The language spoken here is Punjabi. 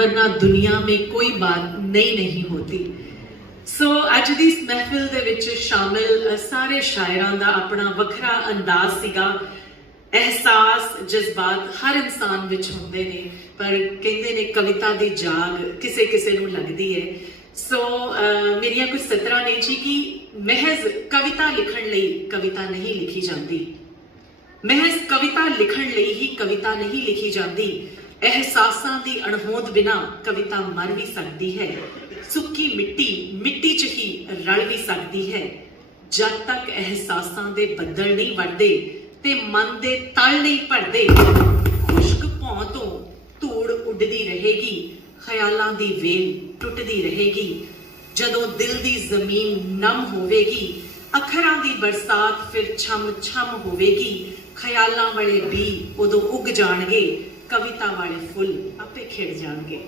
ਵਰਨਾ ਦੁਨੀਆ ਮੇ ਕੋਈ ਬਾਤ ਨਹੀਂ ਨਹੀਂ ਹੋਤੀ। ਸੋ ਅੱਜ ਦੀ ਇਸ ਮਹਿਫਿਲ ਦੇ ਵਿੱਚ ਸ਼ਾਮਿਲ ਸਾਰੇ ਸ਼ਾਇਰਾਂ ਦਾ ਆਪਣਾ ਵੱਖਰਾ ਅੰਦਾਜ਼ ਸੀਗਾ। ਅਹਿਸਾਸ, ਜਜ਼ਬਾਤ ਹਰ ਇਨਸਾਨ ਵਿੱਚ ਹੁੰਦੇ ਨੇ, ਪਰ ਕਹਿੰਦੇ ਨੇ ਕਵਿਤਾ ਦੀ ਜਾਗ ਕਿਸੇ ਕਿਸੇ ਨੂੰ ਲੱਗਦੀ ਹੈ। ਸੋ ਮੇਰੀਆਂ ਕੁਝ ਸਤਰਾਂ ਨੇ ਜੀ ਕਿ ਮਹਿਜ਼ ਕਵਿਤਾ ਲਿਖਣ ਲਈ ਕਵਿਤਾ ਨਹੀਂ ਲਿਖੀ ਜਾਂਦੀ। ਮਹਿਜ਼ ਕਵਿਤਾ ਲਿਖਣ ਲਈ ਹੀ ਕਵਿਤਾ ਨਹੀਂ ਲਿਖੀ ਜਾਂਦੀ। ਅਹਿਸਾਸਾਂ ਦੀ ਅਣਹੋਂਦ ਬਿਨਾ ਕਵਿਤਾ ਮਰ ਵੀ ਸਕਦੀ ਹੈ। ਸੁੱਕੀ ਮਿੱਟੀ ਮਿੱਟੀ 'ਚ ਹੀ ਰਲ ਵੀ ਸਕਦੀ ਹੈ। ਜਦ ਤੱਕ ਅਹਿਸਾਸਾਂ ਦੇ ਬੱਦਲ ਨਹੀਂ ਵੜਦੇ ਤੇ ਮਨ ਦੇ ਤਲ ਨਹੀਂ ਭਰਦੇ, ਖੁਸ਼ਕ ਭੌਂ ਤੋਂ ਧੂੜ ਉੱਡਦੀ ਰਹੇਗੀ, ਖਿਆਲਾਂ ਦੀ ਵੇਲ ਟੁੱਟਦੀ ਰਹੇਗੀ। ਜਦੋਂ ਦਿਲ ਦੀ ਜ਼ਮੀਨ ਨਮ ਹੋਵੇਗੀ, ਅੱਖਰਾਂ ਦੀ ਬਰਸਾਤ ਫਿਰ ਛਮ ਛਮ ਹੋਵੇਗੀ, ਖਿਆਲਾਂ ਵਾਲੇ ਬੀ ਉਦੋਂ ਉੱਗ ਜਾਣਗੇ ਕਵਿਤਾ ਵਾਲੇ ਫੁੱਲ ਆਪੇ ਖਿੜ ਜਾਣਗੇ।